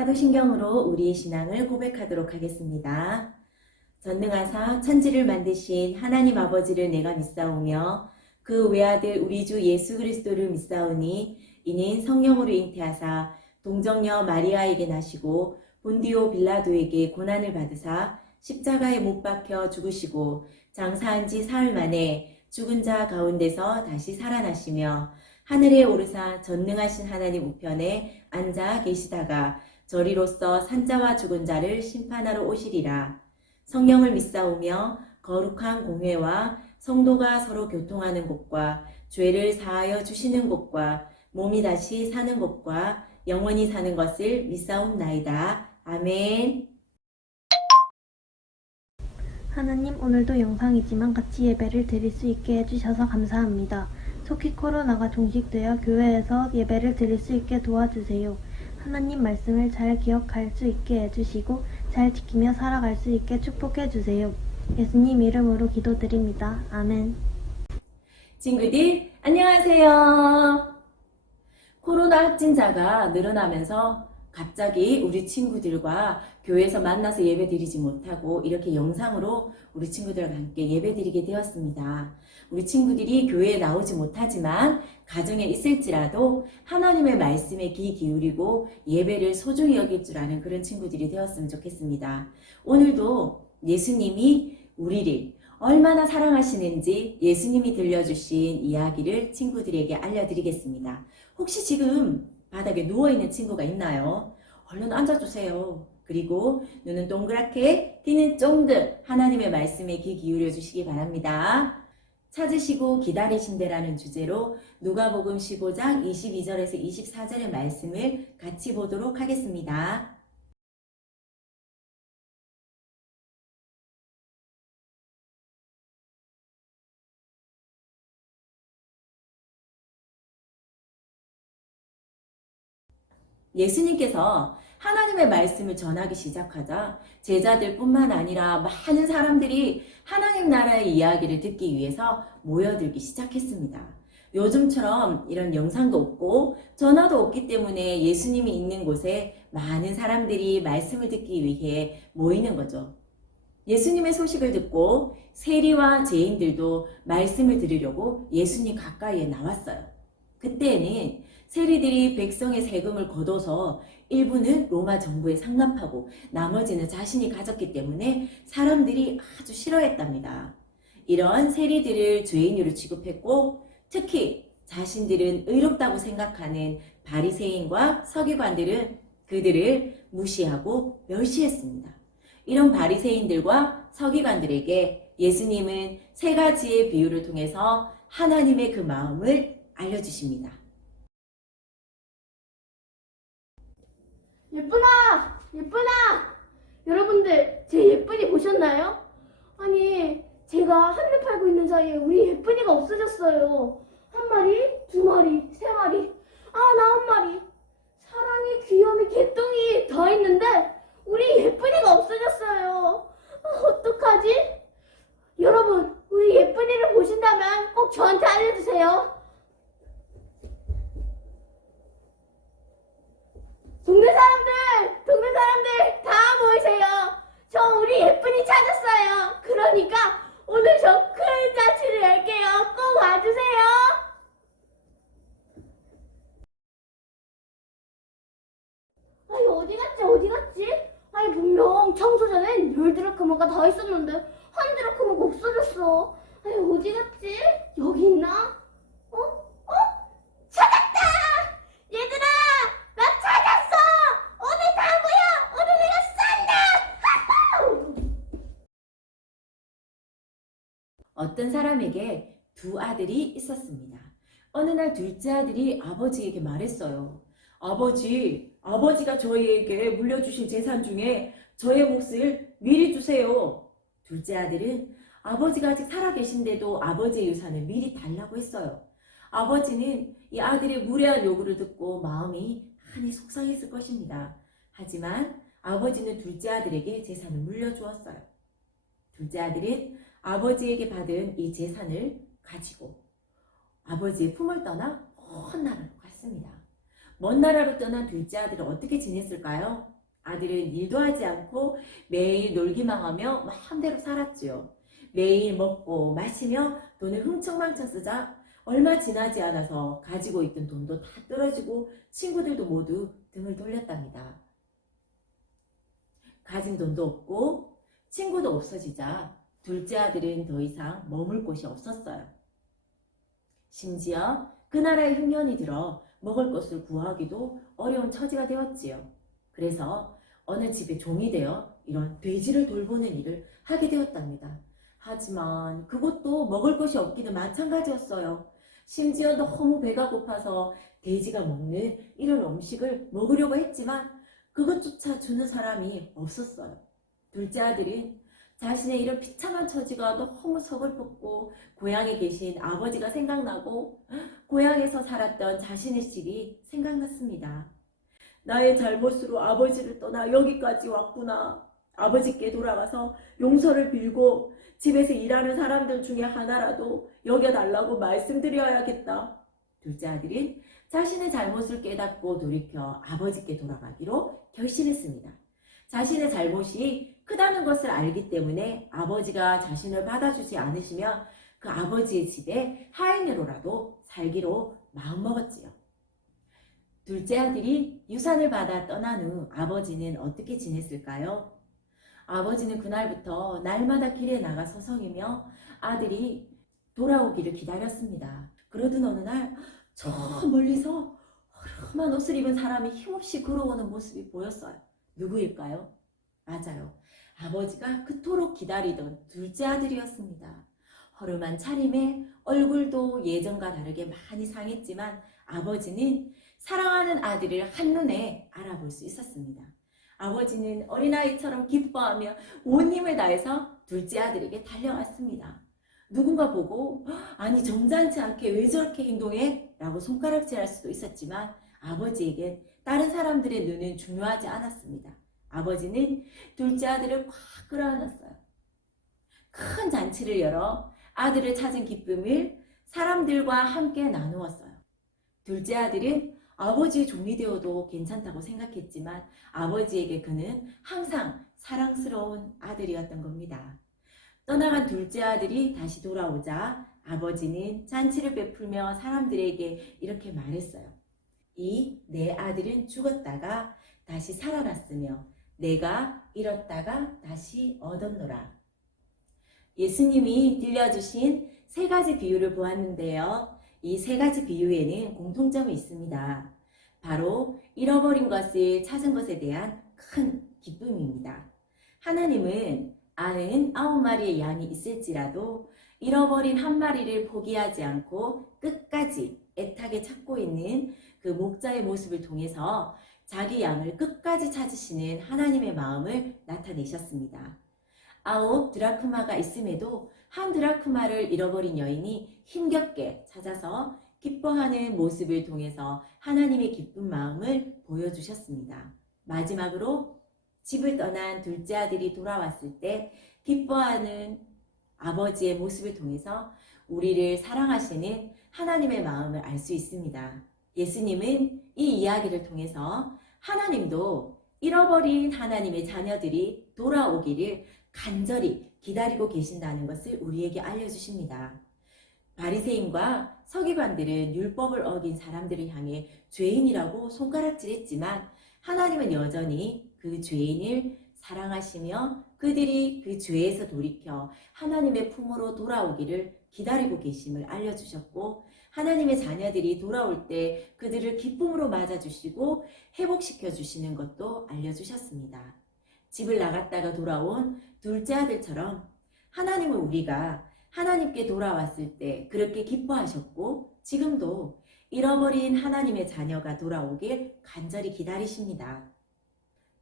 사도신경으로 우리의 신앙을 고백하도록 하겠습니다. 전능하사 천지를 만드신 하나님 아버지를 내가 믿사오며 그 외아들 우리 주 예수 그리스도를 믿사오니 이는 성령으로 잉태하사 동정녀 마리아에게 나시고 본디오 빌라도에게 고난을 받으사 십자가에 못 박혀 죽으시고 장사한 지 사흘 만에 죽은 자 가운데서 다시 살아나시며 하늘에 오르사 전능하신 하나님 우편에 앉아 계시다가 저리로서 산자와 죽은 자를 심판하러 오시리라. 성령을 믿사오며 거룩한 공회와 성도가 서로 교통하는 곳과 죄를 사하여 주시는 곳과 몸이 다시 사는 곳과 영원히 사는 것을 믿사옵나이다. 아멘. 하나님, 오늘도 영상이지만 같이 예배를 드릴 수 있게 해주셔서 감사합니다. 속히 코로나가 종식되어 교회에서 예배를 드릴 수 있게 도와주세요. 하나님 말씀을 잘 기억할 수 있게 해주시고 잘 지키며 살아갈 수 있게 축복해주세요. 예수님 이름으로 기도드립니다. 아멘. 친구들 안녕하세요. 코로나 확진자가 늘어나면서 갑자기 우리 친구들과 교회에서 만나서 예배 드리지 못하고 이렇게 영상으로 우리 친구들과 함께 예배 드리게 되었습니다. 우리 친구들이 교회에 나오지 못하지만 가정에 있을지라도 하나님의 말씀에 귀 기울이고 예배를 소중히 여길 줄 아는 그런 친구들이 되었으면 좋겠습니다. 오늘도 예수님이 우리를 얼마나 사랑하시는지 예수님이 들려주신 이야기를 친구들에게 알려드리겠습니다. 혹시 지금 바닥에 누워있는 친구가 있나요? 얼른 앉아주세요. 그리고 눈은 동그랗게, 귀는 쫑긋 하나님의 말씀에 귀 기울여 주시기 바랍니다. 찾으시고 기다리신대라는 주제로 누가복음 15장 22절에서 24절의 말씀을 같이 보도록 하겠습니다. 예수님께서 하나님의 말씀을 전하기 시작하자 제자들뿐만 아니라 많은 사람들이 하나님 나라의 이야기를 듣기 위해서 모여들기 시작했습니다. 요즘처럼 이런 영상도 없고 전화도 없기 때문에 예수님이 있는 곳에 많은 사람들이 말씀을 듣기 위해 모이는 거죠. 예수님의 소식을 듣고 세리와 죄인들도 말씀을 들으려고 예수님 가까이에 나왔어요. 그때는 세리들이 백성의 세금을 걷어서 일부는 로마 정부에 상납하고 나머지는 자신이 가졌기 때문에 사람들이 아주 싫어했답니다. 이런 세리들을 죄인으로 취급했고 특히 자신들은 의롭다고 생각하는 바리새인과 서기관들은 그들을 무시하고 멸시했습니다. 이런 바리새인들과 서기관들에게 예수님은 세 가지의 비유를 통해서 하나님의 그 마음을 알려주십니다. 예쁘나! 예쁘나! 여러분들 제 예쁜이 보셨나요? 아니 제가 하늘 팔고 있는 사이에 우리 예쁜이가 없어졌어요. 한 마리, 두 마리, 세 마리, 나 한 마리. 사랑이, 귀염이, 개똥이 다 있는데 우리 예쁜이가 없어졌어요. 어떡하지? 여러분 우리 예쁜이를 보신다면 꼭 저한테 알려주세요. 동네 사람들 다 모이세요. 저 우리 예쁜이 찾았어요. 그러니까 오늘 저 큰 잔치를 열게요. 꼭 와주세요. 아니 어디 갔지? 아니 분명 청소 전엔 10드라크마가 다 있었는데 한 드라크마가 없어졌어. 아니 어디 갔지? 여기 있나? 찾았다! 얘들아! 나 찾았어! 오늘 다 모여! 오늘 내가 쏜다! 어떤 사람에게 두 아들이 있었습니다. 어느 날 둘째 아들이 아버지에게 말했어요. 아버지가 저희에게 물려주신 재산 중에 저의 몫을 미리 주세요. 둘째 아들은 아버지가 아직 살아계신데도 아버지의 유산을 미리 달라고 했어요. 아버지는 이 아들의 무례한 요구를 듣고 마음이 많이 속상했을 것입니다. 하지만 아버지는 둘째 아들에게 재산을 물려주었어요. 둘째 아들은 아버지에게 받은 이 재산을 가지고 아버지의 품을 떠나 먼 나라로 갔습니다. 먼 나라로 떠난 둘째 아들은 어떻게 지냈을까요? 아들은 일도 하지 않고 매일 놀기만 하며 마음대로 살았지요. 매일 먹고 마시며 돈을 흥청망청 쓰자 얼마 지나지 않아서 가지고 있던 돈도 다 떨어지고 친구들도 모두 등을 돌렸답니다. 가진 돈도 없고 친구도 없어지자 둘째 아들은 더 이상 머물 곳이 없었어요. 심지어 그 나라에 흉년이 들어 먹을 것을 구하기도 어려운 처지가 되었지요. 그래서 어느 집에 종이 되어 이런 돼지를 돌보는 일을 하게 되었답니다. 하지만 그것도 먹을 것이 없기는 마찬가지였어요. 심지어 너무 배가 고파서 돼지가 먹는 이런 음식을 먹으려고 했지만 그것조차 주는 사람이 없었어요. 둘째 아들은 자신의 이런 비참한 처지가 너무 서글펐고 고향에 계신 아버지가 생각나고 고향에서 살았던 자신의 집이 생각났습니다. 나의 잘못으로 아버지를 떠나 여기까지 왔구나. 아버지께 돌아가서 용서를 빌고 집에서 일하는 사람들 중에 하나라도 여겨달라고 말씀드려야겠다. 둘째 아들은 자신의 잘못을 깨닫고 돌이켜 아버지께 돌아가기로 결심했습니다. 자신의 잘못이 크다는 것을 알기 때문에 아버지가 자신을 받아주지 않으시면 그 아버지의 집에 하인으로라도 살기로 마음먹었지요. 둘째 아들이 유산을 받아 떠난 후 아버지는 어떻게 지냈을까요? 아버지는 그날부터 날마다 길에 나가 서성이며 아들이 돌아오기를 기다렸습니다. 그러던 어느 날 저 멀리서 허름한 옷을 입은 사람이 힘없이 걸어오는 모습이 보였어요. 누구일까요? 맞아요. 아버지가 그토록 기다리던 둘째 아들이었습니다. 허름한 차림에 얼굴도 예전과 다르게 많이 상했지만 아버지는 사랑하는 아들을 한눈에 알아볼 수 있었습니다. 아버지는 어린아이처럼 기뻐하며 온 힘을 다해서 둘째 아들에게 달려왔습니다. 누군가 보고 아니 점잖지 않게 왜 저렇게 행동해? 라고 손가락질할 수도 있었지만 아버지에겐 다른 사람들의 눈은 중요하지 않았습니다. 아버지는 둘째 아들을 꽉 끌어안았어요. 큰 잔치를 열어 아들을 찾은 기쁨을 사람들과 함께 나누었어요. 둘째 아들은 아버지의 종이 되어도 괜찮다고 생각했지만 아버지에게 그는 항상 사랑스러운 아들이었던 겁니다. 떠나간 둘째 아들이 다시 돌아오자 아버지는 잔치를 베풀며 사람들에게 이렇게 말했어요. 이 내 아들은 죽었다가 다시 살아났으며 내가 잃었다가 다시 얻었노라. 예수님이 들려주신 세 가지 비유를 보았는데요. 이 세 가지 비유에는 공통점이 있습니다. 바로 잃어버린 것을 찾은 것에 대한 큰 기쁨입니다. 하나님은 99마리의 양이 있을지라도 잃어버린 한 마리를 포기하지 않고 끝까지 애타게 찾고 있는 그 목자의 모습을 통해서 자기 양을 끝까지 찾으시는 하나님의 마음을 나타내셨습니다. 9 드라크마가 있음에도 한 드라크마를 잃어버린 여인이 힘겹게 찾아서 기뻐하는 모습을 통해서 하나님의 기쁜 마음을 보여주셨습니다. 마지막으로 집을 떠난 둘째 아들이 돌아왔을 때 기뻐하는 아버지의 모습을 통해서 우리를 사랑하시는 하나님의 마음을 알 수 있습니다. 예수님은 이 이야기를 통해서 하나님도 잃어버린 하나님의 자녀들이 돌아오기를 간절히 기다리고 계신다는 것을 우리에게 알려주십니다. 바리새인과 서기관들은 율법을 어긴 사람들을 향해 죄인이라고 손가락질했지만 하나님은 여전히 그 죄인을 사랑하시며 그들이 그 죄에서 돌이켜 하나님의 품으로 돌아오기를 기다리고 계심을 알려주셨고 하나님의 자녀들이 돌아올 때 그들을 기쁨으로 맞아주시고 회복시켜 주시는 것도 알려주셨습니다. 집을 나갔다가 돌아온 둘째 아들처럼 하나님은 우리가 하나님께 돌아왔을 때 그렇게 기뻐하셨고 지금도 잃어버린 하나님의 자녀가 돌아오길 간절히 기다리십니다.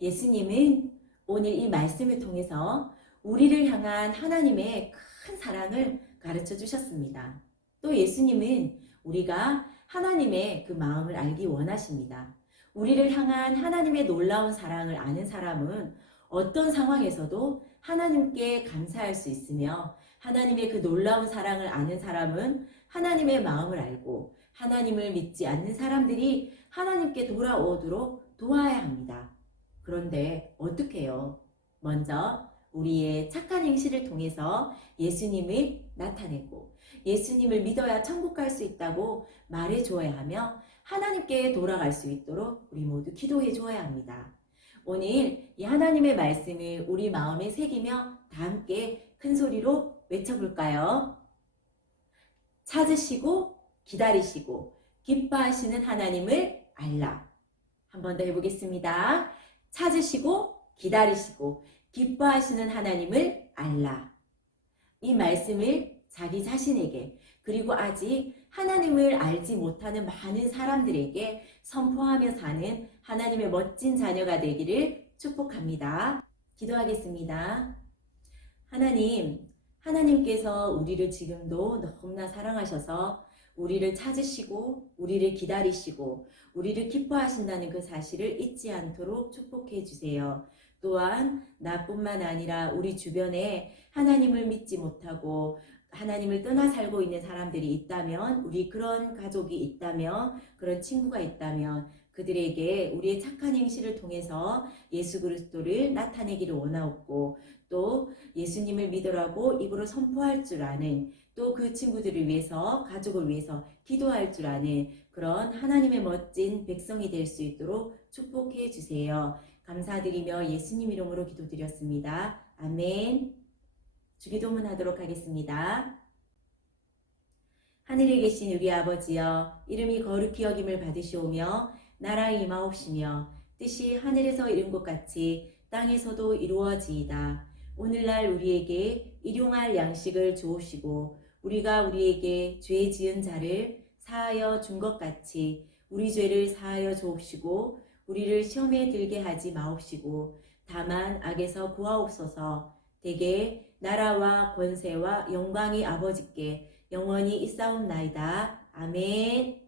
예수님은 오늘 이 말씀을 통해서 우리를 향한 하나님의 큰 사랑을 가르쳐 주셨습니다. 또 예수님은 우리가 하나님의 그 마음을 알기 원하십니다. 우리를 향한 하나님의 놀라운 사랑을 아는 사람은 어떤 상황에서도 하나님께 감사할 수 있으며 하나님의 그 놀라운 사랑을 아는 사람은 하나님의 마음을 알고 하나님을 믿지 않는 사람들이 하나님께 돌아오도록 도와야 합니다. 그런데 어떻게 해요? 먼저 우리의 착한 행실을 통해서 예수님을 나타내고 예수님을 믿어야 천국 갈 수 있다고 말해 주어야 하며 하나님께 돌아갈 수 있도록 우리 모두 기도해 주어야 합니다. 오늘 이 하나님의 말씀을 우리 마음에 새기며 다 함께 큰 소리로 외쳐볼까요? 찾으시고 기다리시고 기뻐하시는 하나님을 알라. 한 번 더 해보겠습니다. 찾으시고 기다리시고 기뻐하시는 하나님을 알라. 이 말씀을 자기 자신에게 그리고 아직 하나님을 알지 못하는 많은 사람들에게 선포하며 사는 하나님의 멋진 자녀가 되기를 축복합니다. 기도하겠습니다. 하나님께서 우리를 지금도 너무나 사랑하셔서 우리를 찾으시고 우리를 기다리시고 우리를 기뻐하신다는 그 사실을 잊지 않도록 축복해 주세요. 또한 나뿐만 아니라 우리 주변에 하나님을 믿지 못하고 하나님을 떠나 살고 있는 사람들이 있다면, 우리 그런 가족이 있다면, 그런 친구가 있다면 그들에게 우리의 착한 행실을 통해서 예수 그리스도를 나타내기를 원하옵고, 또 예수님을 믿으라고 입으로 선포할 줄 아는, 또 그 친구들을 위해서, 가족을 위해서 기도할 줄 아는 그런 하나님의 멋진 백성이 될 수 있도록 축복해 주세요. 감사드리며 예수님 이름으로 기도드렸습니다. 아멘. 주기도문 하도록 하겠습니다. 하늘에 계신 우리 아버지여, 이름이 거룩히 여김을 받으시오며 나라의 임하옵시며 뜻이 하늘에서 이룬 것 같이 땅에서도 이루어지이다. 오늘날 우리에게 일용할 양식을 주옵시고 우리가 우리에게 죄 지은 자를 사하여 준 것 같이 우리 죄를 사하여 주옵시고 우리를 시험에 들게 하지 마옵시고 다만 악에서 구하옵소서. 대개 나라와 권세와 영광이 아버지께 영원히 있사옵나이다. 아멘.